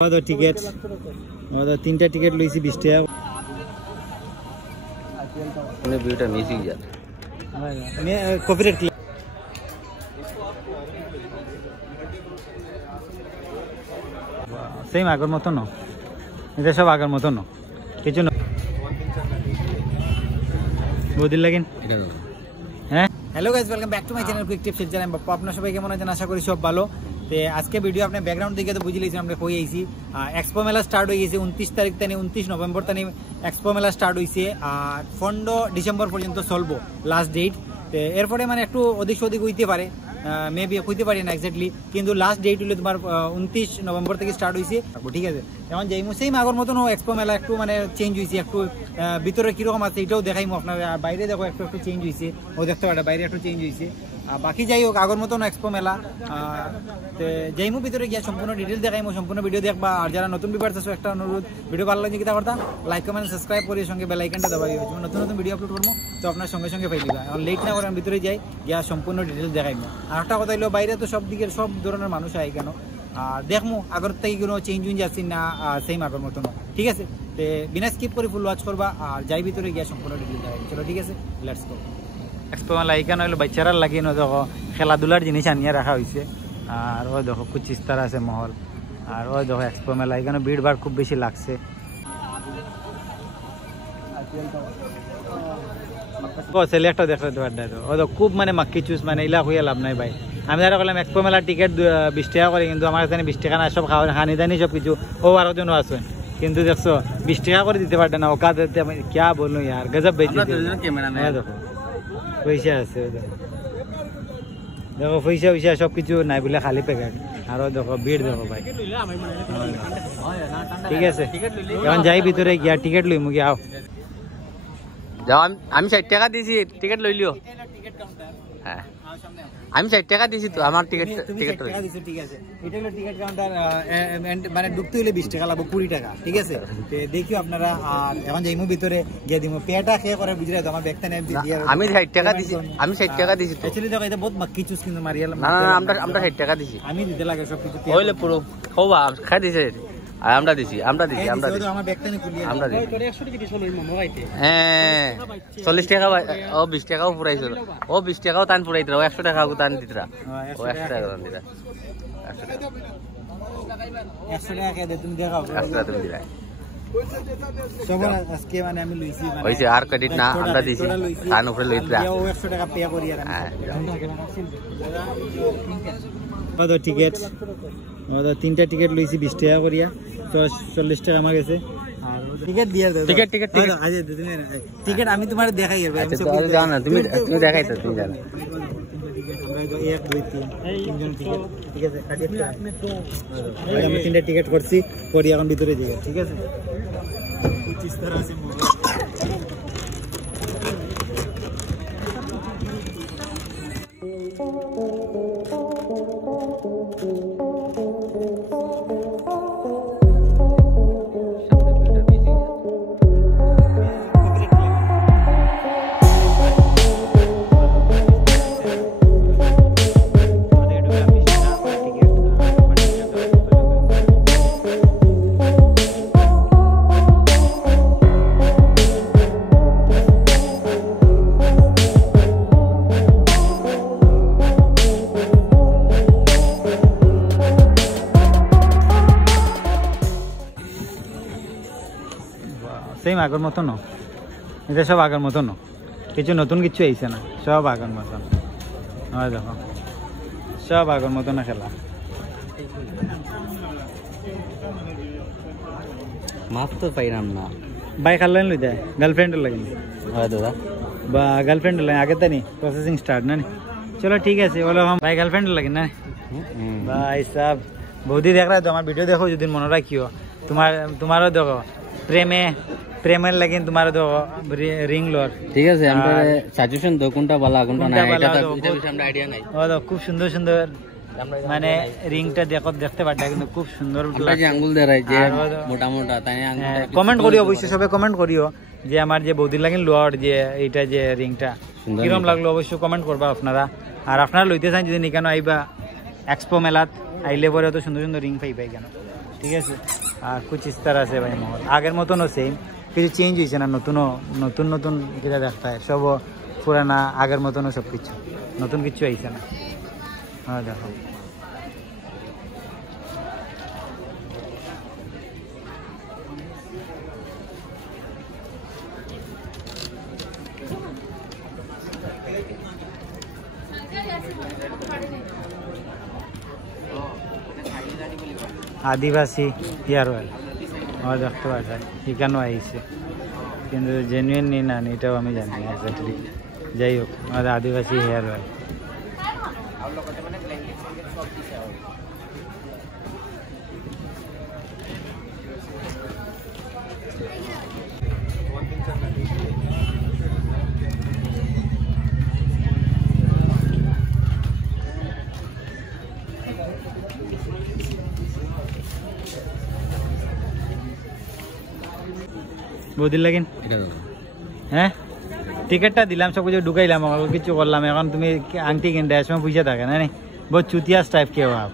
টিকেট তিনটা টিকেট লইছি 20 টাকা ভিউটা মিসিং যার কপিরাইট সেম আগের মতো না, এটা সব আগের মতো না, কিছু না বুঝিল লাগিন। হ্যাঁ, hello guys, welcome back to my channel quick tips channel. আপনারা সবাই কেমন আছেন? আশা করি সব ভালো। তো আজকে ভিডিও আপনি ব্যাকগ্রাউন্ড দিকে তো বুঝে লিয়েছেন, আমরা কই আইছি। এক্সপো মেলা স্টার্ট হয়ে গেছে 29 তারিখ থেকে 29 নভেম্বর তানি এক্সপো মেলা স্টার্ট হয়েছে আর 15 ডিসেম্বর পর্যন্ত চলবো লাস্ট ডেট। এরপরে মানে একটু অধিক সধিক হইতে পারে, মেবি হইতে পারি না এক্স্যাক্টলি, কিন্তু লাস্ট ডেট হলো তোমার 29 নভেম্বর থেকে স্টার্ট হয়েছে। ঠিক আছে, এখন যাইমু সেম আগের মতন এক্সপো মেলা একটু মানে চেঞ্জ হয়েছে, একটু ভিতরে কিরকম আছে এটাও দেখাইমু আপনার। বাইরে দেখো একটু একটু চেঞ্জ হয়েছে, ও দেখতে পারে বাইরে একটু চেঞ্জ হয়েছে। বাকি যাই হোক আগের মতন এক্সপো মেলা যাইমু ভিতরে গিয়া সম্পূর্ণ ডিটেলস দেখাইমু, সম্পূর্ণ ভিডিও দেখবা। আর যারা নতুন ভিউয়ার্স আছে একটা অনুরোধ, ভিডিও ভালো লাগলে কিতা করতা লাইক কমেন্ট সাবস্ক্রাইব করে সঙ্গে বেল আইকনটা দবাই দিও, নতুন নতুন ভিডিও আপলোড করবো তো আপনার সঙ্গে সঙ্গে পাই দিবা। এখন লেট না করে আমি ভিতরে যাই, গিয়া সম্পূর্ণ ডিটেলস দেখাইমু। আর একটা কথা হলো বাইরে তো সব দিকের সব ধরনের মানুষ আই কেন, আর দেখমু আগের থেকে কোনো চেঞ্জ হয়ে যাচ্ছি না, সেম আগের মতন। ঠিক আছে, তো বিনা স্কিপ করে ফুল ওয়াচ করবা আর যাই ভিতরে গিয়া সম্পূর্ণ ডিটেলস দেখাই। চলো ঠিক আছে, লেটস গো। এক্সপো মেলা এখানে হলো বাচ্চারা লাগিয়ে দেখো খেলাধুলার জিনিস আনিয়ে রাখা হয়েছে। আর ও দেখো কুচিস্তার আছে মহল, আর ও দেখো এক্সপো মেলা এখানে ভিড় ভাড় খুব বেশি লাগছে। ছেলে একটা দেখো ও তো খুব মানে মাক্কি চুস, মানে ইলা হইয়া লাভ নাই ভাই। আমি যারা বললাম এক্সপো মেলার টিকিট 20 টাকা করে, কিন্তু আমার এখানে 20 টাকা না, সব খাওয়া খানি দানি সব কিছু ও 12 জনও আছে, কিন্তু দেখছো 20 টাকা করে দিতে পারবে না। ওকা দিতে ক্যা বলুন ইয়ার, গজব বেচে দেখো পয়সা আছে, দেখো পয়সা পয়সা সব কিছু নাই বলে খালি প্যাকেট। আরো দেখো ভিড় দেখো ভাই। ঠিক আছে, এখন যাই ভিতরে গিয়া টিকিট লই মুগি আও যাও। আমি 60 টাকা দিছি, টিকিট লই লিও। হ্যাঁ, আমি 60 টাকা দিছি তো আমার টিকিট টাকা দিছো। ঠিক আছে, এটা হলো টিকিট কাউন্টার, মানে ঢুকতে হলে 20 টাকা লাগবে, 20 টাকা। ঠিক আছে, দেখিও আপনারা। আর এখন যাইমু ভিতরে গিয়ে দিমু পেটা খেয়ে করে বুঝলে তো আমার ব্যাগটা নেম দিয়ে। আমি 60 টাকা দিছি, আমি 60 টাকা দিছি তো। অ্যাকচুয়ালি দেখো এটা বহুত মাক্কি চুস, কিন্তু মারিয়াল না না, আমরা 60 টাকা দিছি। আমি দিতে লাগে সব কিছু হইলে পুরো খাওয়া খাই দিছে। আমরা দিছি আমার ব্যাগটা নি খুলিয়ে আমরা দিছি। হ্যাঁ 40 টাকা ও 20 টাকাও পুরাইছিল, ও 20 টাকাও তান পুরাইতরা, ও 100 টাকা তান দিতরা, ও 100 টাকা তান দিতরা, 100 টাকা কে দে তুমি দেখাও 100 টাকা তুমি দিলা। সবার আজকে মানে আমি লইছি, মানে হইছে আর ক্রেডিট না আমরা দিছি, তান উপরে লইতরা ও 100 টাকা পে করি। আর কত টিকেট? তিনটা টিকেট লইছি 20 টাকা করিয়া, তো 40 টাকা আমার গেছে। আর টিকেট দিয়ে দাও, টিকেট আজে তুমি টিকেট আমি তোমার দেখাই আর আচ্ছা তো জানো না, তুমি দেখাইছো, তুমি জানো। আমরা 1 2 3 তিনজন টিকেট। ঠিক আছে, কাটিয়ে আমি 3টা টিকেট করছি, করি এখন ভিতরে যাই। ঠিক আছে, কুচিস তারা আছে সেম আগের মতো না, এটা সব আগের মতো না, কিছু নতুন কিছু আইছে না, সব আগের মতন। হয় দেখো সব আগের মতো না খেলা। মাপ তো পাইলাম না। বাইক আনলেন লই যায় গার্লফ্রেন্ডের লাগে? হয় দাদা, বা গার্লফ্রেন্ডের লাগে আগে তানি প্রসেসিং স্টার্ট না। চলো ঠিক আছে, বলো ভাই গার্লফ্রেন্ডের লাগে না ভাই সাহেব। বৌদি দেখ রা তো আমার ভিডিও দেখো, যদি মনে রাখিও তোমারও দেখো প্রেমের লাগে তোমার দেখো রিং লোর। ঠিক আছে, আমরা সাজেশন দাও কোনটা ভালো কোনটা না, এটা তো আমরা আইডিয়া নাই। ও দেখো খুব সুন্দর সুন্দর, মানে রিংটা দেখতে পারটা কিন্তু খুব সুন্দর। আমরা যে আঙ্গুল দেরাই যে মোটা মোটা, তাই আঙ্গুল কমেন্ট করিও অবশ্যই, সবাই কমেন্ট করিও যে আমার যে বৌদির লাগিন লোয়ার যে এইটা যে রিংটা কিরম লাগলো, অবশ্যই কমেন্ট করবা আপনারা। আর আপনারা লইতে চান যদি নিকানো আইবা এক্সপো মেলাত আইলে পরে তো সুন্দর সুন্দর রিং পাইবাই কেন। ঠিক আছে। আর কুচিস্তার আছে ভাই মহল আগের মতনও সেম, কিছু চেঞ্জ হয়েছে না, নতুন নতুন যেটা দেখতে হয় সব পুরানা আগের মতনও সব কিছু, নতুন কিছু আইছে না। হ্যাঁ দেখো আদিবাসী হেয়ার অয়েল আমার দেখতে পাওয়া যায়, এখানেও আইছে, কিন্তু জেনুইন নি না এটাও আমি জানি এক্স্যাক্টলি। যাই হোক আমাদের আদিবাসী হেয়ার অয়েল। বহুদিন লাগেন হ্যাঁ, টিকিটটা দিলাম, সব কিছু ঢুকাইলাম, আমাকে কিছু করলাম, এখন তুমি আংটি কিনতে সময় পয়সা থাকে না নি, বহুত চুতিয়াস টাইপ কেউ ভাব,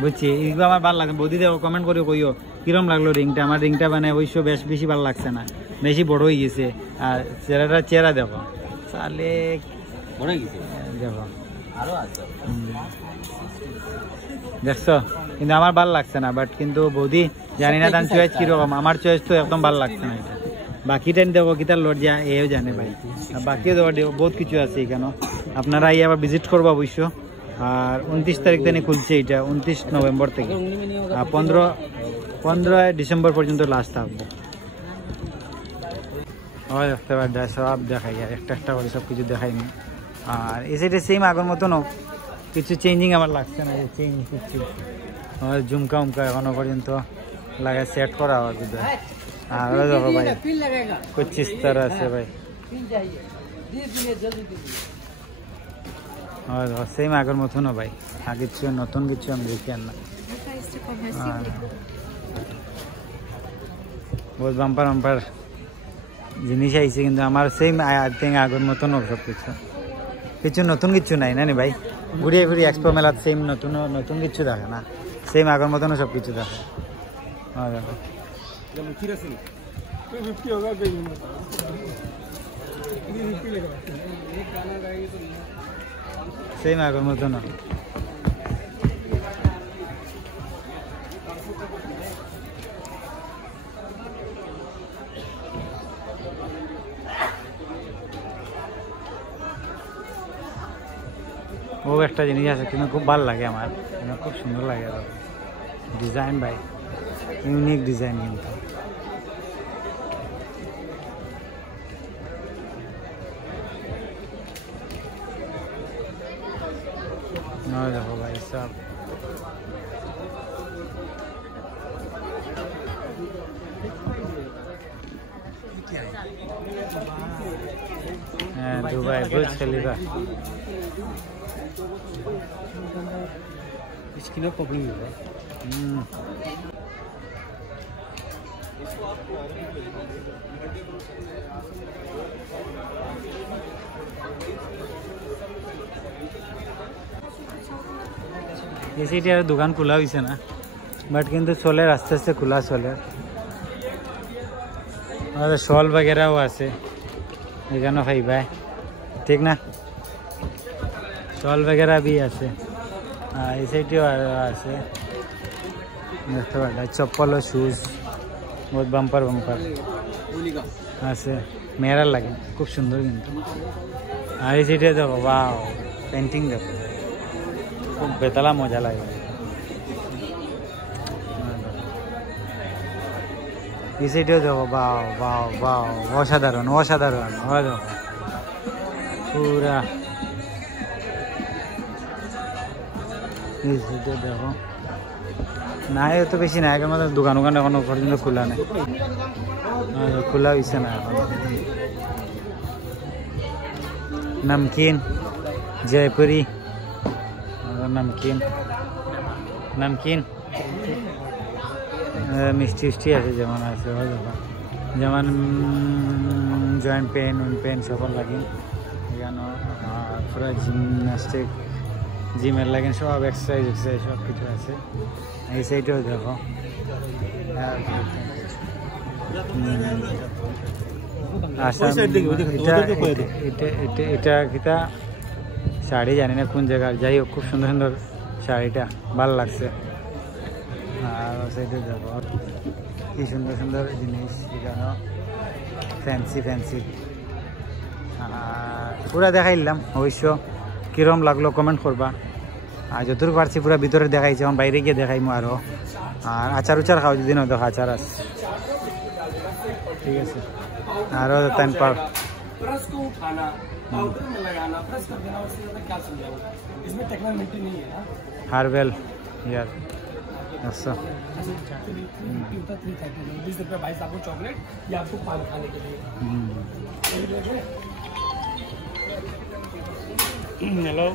বুঝছি। এগুলো আমার ভালো লাগে, বৌদি দেখো কমেন্ট করে কইও কিরম লাগলো রিংটা। আমার রিংটা মানে অবশ্য বেশি ভালো লাগছে না, বেশি বড় হয়ে গেছে। আর চেহারা দেখো চালে বড় হয়ে গেছে, দেখো দেখছো, কিন্তু আমার ভালো লাগছে না। বাট কিন্তু বৌদি জানি না তার চয়েস কিরকম, আমার চয়েস তো একদম ভালো লাগছে না। এটা বাকিটা দেখো কিতার লট যা এও জানে ভাই, বাকিও দেখো বহুত কিছু আছে এখানে, আপনারা এই আবার ভিজিট করবো অবশ্য। আর 29 তারিখ থেকে খুলছে এটা, 29 নভেম্বর থেকে 15 ডিসেম্বর পর্যন্ত লাস্ট থাকবে। দেখতে পারে সব দেখাই, আর একটা করে সব কিছু দেখাইনি। আর এই সাইডে সেম আগের মতনও কিছু চেঞ্জিং আমার লাগছে না, যে চেঞ্জ কিছু ঝুমকা উমকা এখনো পর্যন্ত লাগে সেট করা হওয়ার ভিতরে। আর দেখো ভাই কুচিস্তার আছে ভাই, সেম আগের মতনও ভাই, আর কিছু নতুন কিছু আমি দেখি আর না। বহুত বাম্পার জিনিস আইছে, কিন্তু আমার সেম আগের মতনও সব কিছু নতুন কিছু নাই না ভাই। ঘুরিয়ে ঘুরিয়ে এক্সপো মেলার সেম নতুন কিছু দেখে না, সেম আগের মতনও সব কিছু দেখে। হ্যাঁ দেখো সেম আগের মতনও। ও একটা জিনিস আছে কিন্তু খুব ভালো লাগে আমার, খুব সুন্দর লাগে ডিজাইন ভাই, ইউনিক ডিজাইন কিন্তু। দেখো ভাই সব হ্যাঁ দুবাই বুর্জ খলিফা। इसकी ना प्रॉब्लम होगा। এসিটি আর দোকান খোলা হয়েছে না, বাট কিন্তু চলে আস্তে আস্তে খোলা চলে। আর শল वगैरह আছে এখানে পাইবা, ঠিক না? শল वगैरह भी আছে, এই সাইডেও আছে দেখতে পারেন, চপ্পল ও শুজ বহুত বাম্পার আছে, মেয়েরার লাগে খুব সুন্দর কিন্তু। আর এই সাইডে দেখো বাও পেন্টিং দেখো, খুব বেতালা মজা লাগে। এই সাইডেও দেখো বাও বাও বাও, অসাধারণ অসাধারণ। দেখো পুরা দেখো নাই তো বেশি নাই, আগের মতো দোকান এখনো পর্যন্ত খোলা নেই, খোলা হয়েছে না এখন। নমকিন জয়পুরি, নমকিন মিষ্টি আছে, যেমন আছে যেমন জয়েন্ট পেন সফল লাগে এখানে, পুরা জিমনাস্টিক জিমের লাগে সব এক্সারসাইজ সব কিছু আছে। এই সাইডেও দেখো আসাম এটা কিতা শাড়ি জানি না কোন জায়গার, যাই হোক খুব সুন্দর সুন্দর শাড়িটা ভালো লাগছে। আর সাইডে যাবো কি সুন্দর সুন্দর জিনিস এখানে ফ্যান্সি ফ্যান্সি পুরা দেখাইলাম। অবশ্য কিরম লাগলো কমেন্ট করবা। আর যতটুকু পারছি পুরা ভিতরে দেখাইছি, এখন বাইরে গিয়ে দেখাইমো আরো। আর আচার উচার খাও যদি না দেখো আচার আছে, ঠিক আছে। আরো তান পার हार्वेल यार अच्छा चॉकलेट या आपको पान खाने के लिए। हेलो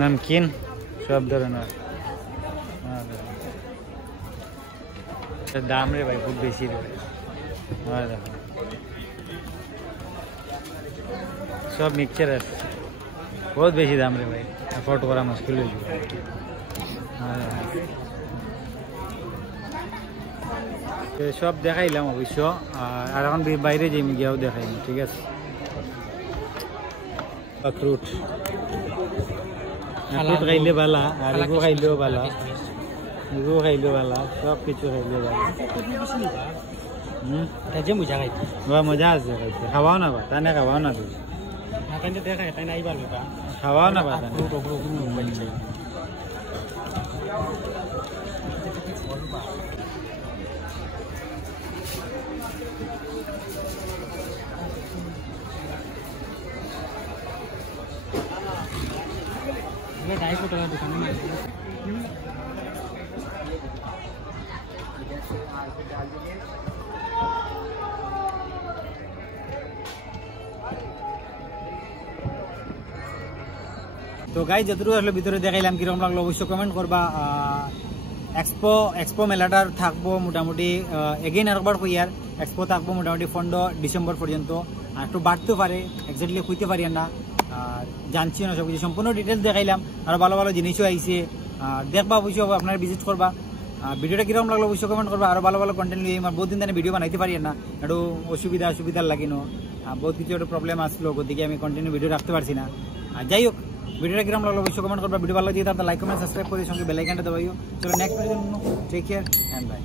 नमकीन सब धरনের দাম রে ভাই খুব বেশি রে ভাই। দেখো সব মিক্সচার আছে, বহুত বেশি দাম রে ভাই, এফোর্ড করা মুশকিল হয়ে যাবে। সব দেখাইলাম অবশ্য, আর এখন বাইরে যাই গিয়েও দেখাইলাম, ঠিক আছে। ফ্রুট ফ্রুট খাইলে ভালা, আর এগো খাইলেও ভালা, এগো খাইলেও ভালা, সব কিছু খাইলে ভালা। মজা আছে খাইতে, খাওয়াও না বা তানে খাওয়াও না তুই, খাওয়াও না বা তো গাই যতটুকু আসলে ভিতরে দেখাইলাম কিরকম লাগলো অবশ্যই কমেন্ট করবা। এক্সপো মেলাটার থাকবো মোটামুটি এগেইন আরেকবার কই আর এক্সপো থাকবো মোটামুটি 15 ডিসেম্বর পর্যন্ত। আর একটু বাড়তেও পারে, এক্স্যাক্টলি কইতে পারি না, জানছি না সব কিছু, সম্পূর্ণ ডিটেলস দেখাইলাম। আর ভালো ভালো জিনিসও আইছে, দেখবা অবশ্যই আপনারা ভিজিট করবা। ভিডিওটা কিরকম লাগলো অবশ্যই কমেন্ট করবা। আরো ভালো ভালো কন্টেন্ট নিয়ে আমার বহুত দিন ধরে ভিডিও বানাইতে পারি না, একটু অসুবিধার লাগিনো, বহুত কিছু একটু প্রবলেম আসলো, গতিকে আমি কন্টিনিউ ভিডিও রাখতে পারছি না। আর যাই হোক ভিডিওটা কিরকম লাগলো অবশ্যই কমেন্ট করবা। ভিডিও ভালো লাগে তাহলে লাইক কমেন্ট সাবস্ক্রাইব করে সঙ্গে বেল আইকনটা দবাইও। চলো নেক্সট ভিডিওর জন্য টেক কেয়ার এন্ড বাই।